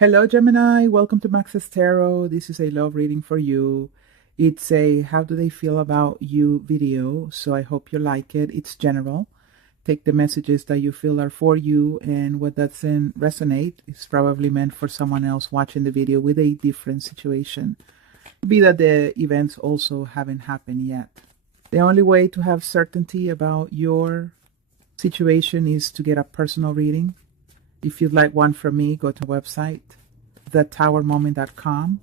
Hello, Gemini. Welcome to Max's Tarot. This is a love reading for you. It's a how do they feel about you video, so I hope you like it. It's general. Take the messages that you feel are for you, and what doesn't resonate is probably meant for someone else watching the video with a different situation. Could be that the events also haven't happened yet. The only way to have certainty about your situation is to get a personal reading. If you'd like one from me, go to the website, thetowermoment.com.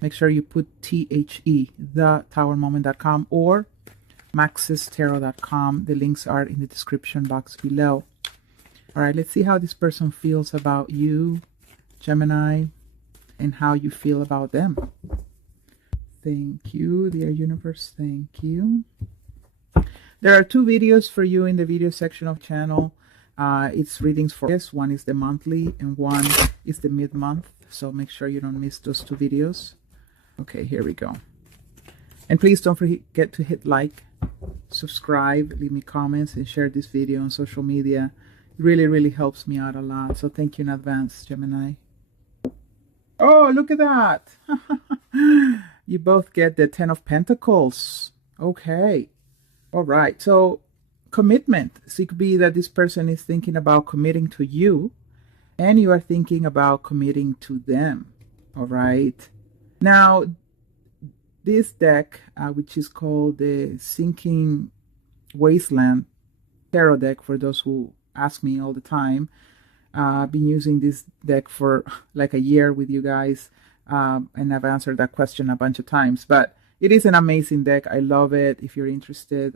Make sure you put THE, thetowermoment.com, or maxestarot.com. The links are in the description box below. All right, let's see how this person feels about you, Gemini, and how you feel about them. Thank you, dear universe. Thank you. There are two videos for you in the video section of the channel. It's readings for this. One is the monthly and one is the mid-month. So make sure you don't miss those two videos. Okay, here we go. And please don't forget to hit like, subscribe, leave me comments, and share this video on social media. It really, really helps me out a lot. So thank you in advance, Gemini. Oh, look at that. You both get the 10 of Pentacles. Okay. All right. So commitment. So it could be that this person is thinking about committing to you and you are thinking about committing to them. All right. Now, this deck, which is called the Sinking Wasteland Tarot deck, for those who ask me all the time, I've been using this deck for like a year with you guys, and I've answered that question a bunch of times, but it is an amazing deck. I love it. If you're interested,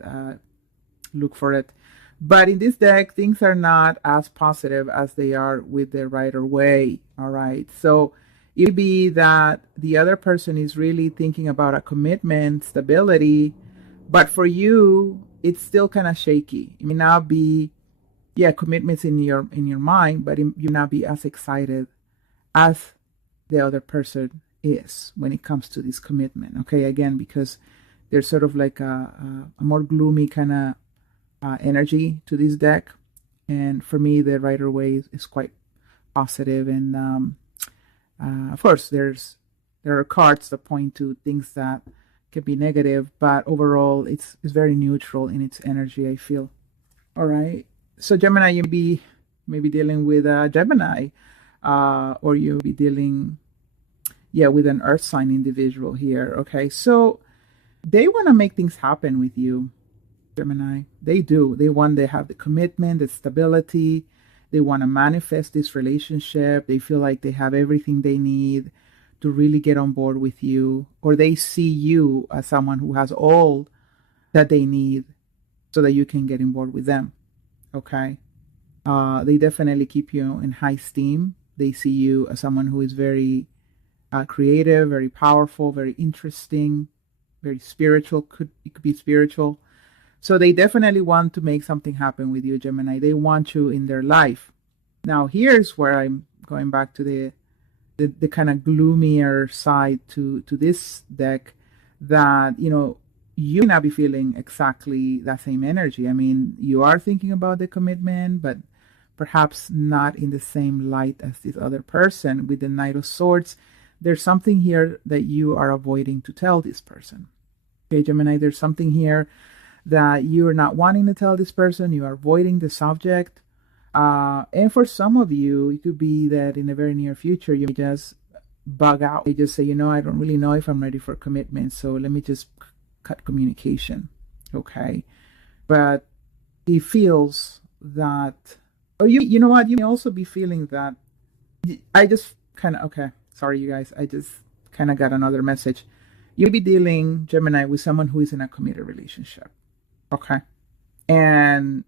look for it. But in this deck, things are not as positive as they are with the Rider-Waite. All right. So it would be that the other person is really thinking about a commitment, stability, but for you, it's still kind of shaky. It may not be, commitments in your mind, but you may not be as excited as the other person is when it comes to this commitment. Okay, again, because there's sort of like a more gloomy kind of energy to this deck, and for me the Rider-Waite is quite positive, and of course there are cards that point to things that can be negative, but overall it's very neutral in its energy, I feel. All right, so Gemini, you may be dealing with a Gemini, or you'll be dealing with an earth sign individual here. Okay, so they want to make things happen with you, Gemini. They do. They have the commitment, the stability. They want to manifest this relationship. They feel like they have everything they need to really get on board with you, or they see you as someone who has all that they need so that you can get on board with them. Okay. They definitely keep you in high esteem. They see you as someone who is very creative, very powerful, very interesting, very spiritual. It could be spiritual. So they definitely want to make something happen with you, Gemini. They want you in their life. Now, here's where I'm going back to the kind of gloomier side to this deck, that, you may not be feeling exactly that same energy. I mean, you are thinking about the commitment, but perhaps not in the same light as this other person. With the Knight of Swords, there's something here that you are avoiding to tell this person. Okay, Gemini, there's something here that you're not wanting to tell this person. You are avoiding the subject. And for some of you, it could be that in the very near future, you may just bug out. You just say, I don't really know if I'm ready for commitment, so let me just cut communication. Okay. But he feels that, or you know what, you may also be feeling that, okay, sorry, you guys, I just kind of got another message. You'll be dealing, Gemini, with someone who is in a committed relationship. Okay. And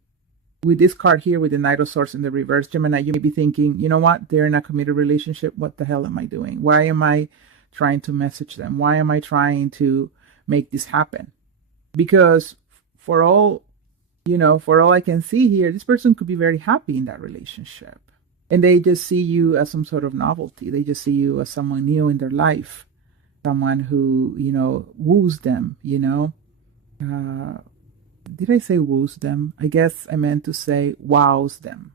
with this card here, with the Knight of Swords in the reverse, Gemini, you may be thinking, you know what? They're in a committed relationship. What the hell am I doing? Why am I trying to message them? Why am I trying to make this happen? Because for all I can see here, this person could be very happy in that relationship. And they just see you as some sort of novelty. They just see you as someone new in their life. Someone who, woos them, Did I say woos them? I guess I meant to say wows them.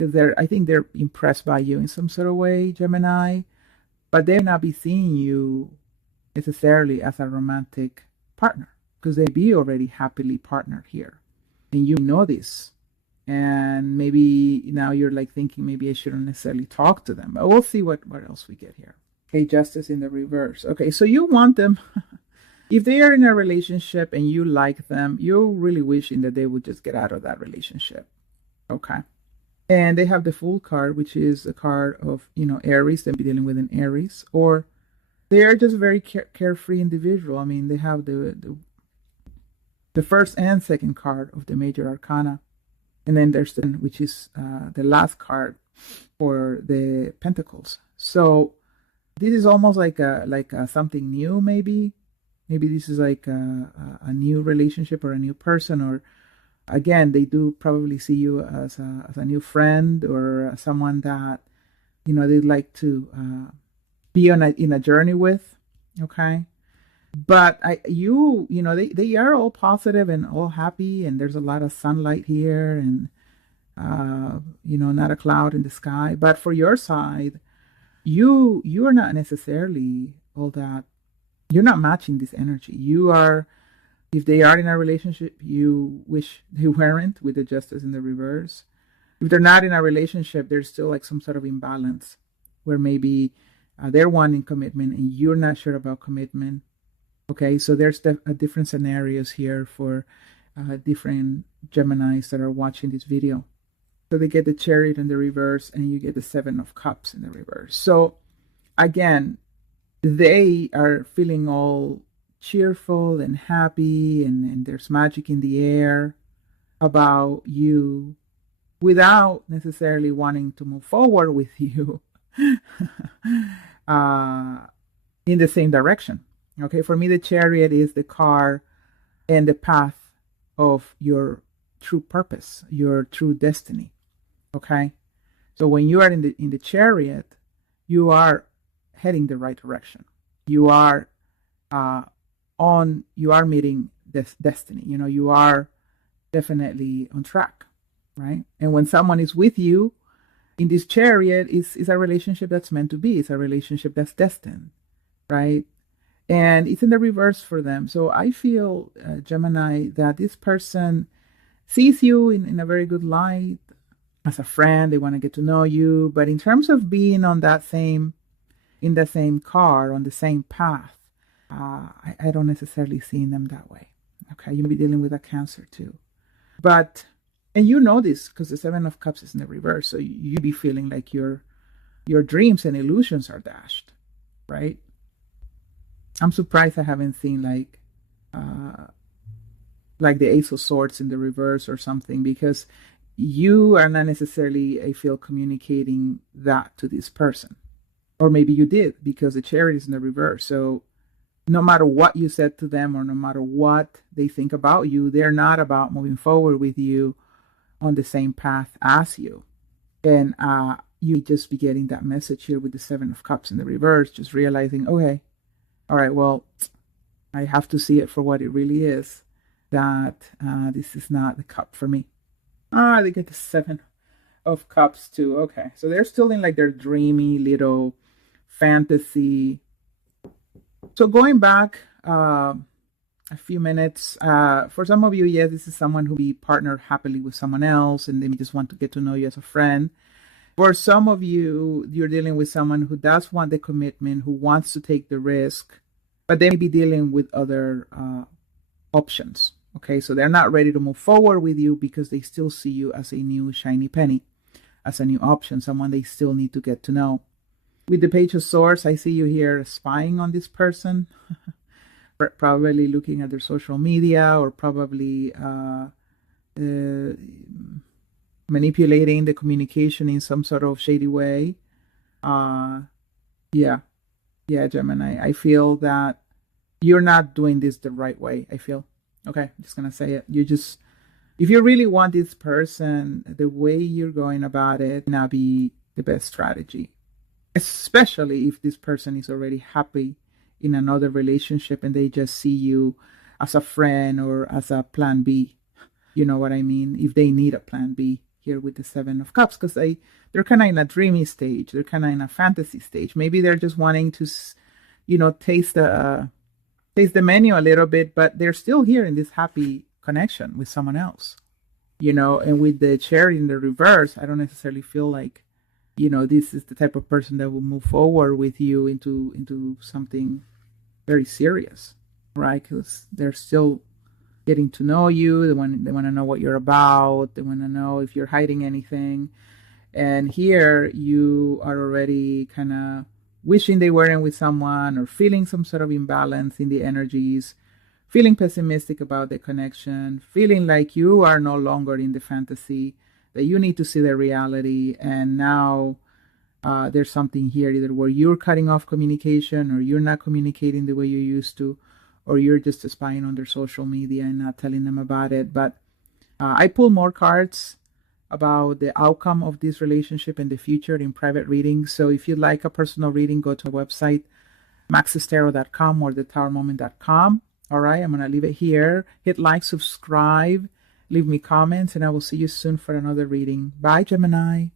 I think they're impressed by you in some sort of way, Gemini, but they may not be seeing you necessarily as a romantic partner because they be already happily partnered here. And you know this. And maybe now you're like thinking maybe I shouldn't necessarily talk to them, but we'll see what else we get here. Okay, justice in the reverse. Okay, so you want them, if they are in a relationship and you like them, you're really wishing that they would just get out of that relationship. Okay. And they have the Fool card, which is a card of, Aries. They'll be dealing with an Aries. Or they are just very carefree individual. I mean, they have the first and second card of the major arcana. And then there's which is the last card for the Pentacles. So this is almost like a something new, maybe. Maybe this is like a new relationship or a new person, or again, they do probably see you as a new friend or someone that, they'd like to be in a journey with. Okay. But they are all positive and all happy, and there's a lot of sunlight here, and not a cloud in the sky. But for your side, you are not necessarily all that. You're not matching this energy. You are, if they are in a relationship, you wish they weren't, with the justice in the reverse. If they're not in a relationship, there's still like some sort of imbalance where maybe they're wanting commitment and you're not sure about commitment. Okay, so there's different scenarios here for different Geminis that are watching this video. So they get the Chariot in the reverse and you get the Seven of Cups in the reverse. So again, they are feeling all cheerful and happy, and there's magic in the air about you without necessarily wanting to move forward with you in the same direction. Okay, for me, the Chariot is the car and the path of your true purpose, your true destiny. Okay, so when you are in the Chariot, you are heading the right direction. You are meeting this destiny. You are definitely on track, right? And when someone is with you in this Chariot, is a relationship that's meant to be. It's a relationship that's destined, right? And it's in the reverse for them. So I feel, Gemini, that this person sees you in a very good light as a friend. They want to get to know you. But in terms of being in the same car, on the same path, I don't necessarily see them that way. Okay, you may be dealing with a Cancer too. But, and you know this because the Seven of Cups is in the reverse. So you be feeling like your dreams and illusions are dashed, right? I'm surprised I haven't seen like the Ace of Swords in the reverse or something, because you are not necessarily, I feel, communicating that to this person. Or maybe you did, because the Chariot is in the reverse. So no matter what you said to them or no matter what they think about you, they're not about moving forward with you on the same path as you. And you just be getting that message here with the Seven of Cups in the reverse, just realizing, okay, all right, well, I have to see it for what it really is, that this is not the cup for me. They get the Seven of Cups too. Okay, so they're still in like their dreamy little fantasy. So going back a few minutes, for some of you, yes, this is someone who be partnered happily with someone else and they just want to get to know you as a friend. For some of you, you're dealing with someone who does want the commitment, who wants to take the risk, but they may be dealing with other options. Okay, so they're not ready to move forward with you because they still see you as a new shiny penny, as a new option, someone they still need to get to know. With the Page of Swords, I see you here spying on this person, probably looking at their social media, or probably manipulating the communication in some sort of shady way. Yeah, Gemini, I feel that you're not doing this the right way, I feel. Okay, I'm just gonna say it. If you really want this person, the way you're going about it may not be the best strategy. Especially if this person is already happy in another relationship and they just see you as a friend or as a plan B. You know what I mean? If they need a plan B, here with the Seven of Cups, because they're kind of in a dreamy stage. They're kind of in a fantasy stage. Maybe they're just wanting to, taste the menu a little bit, but they're still here in this happy connection with someone else. And with the Chariot in the reverse, I don't necessarily feel like, this is the type of person that will move forward with you into something very serious, right? Because they're still getting to know you. They want to know what you're about. They want to know if you're hiding anything. And here you are already kind of wishing they weren't with someone, or feeling some sort of imbalance in the energies, feeling pessimistic about the connection, feeling like you are no longer in the fantasy, that you need to see the reality. And now there's something here, either where you're cutting off communication, or you're not communicating the way you used to, or you're just spying on their social media and not telling them about it. But I pull more cards about the outcome of this relationship in the future in private readings. So if you'd like a personal reading, go to our website, maxestarot.com or thetowermoment.com. All right, I'm going to leave it here. Hit like, subscribe, leave me comments, and I will see you soon for another reading. Bye, Gemini.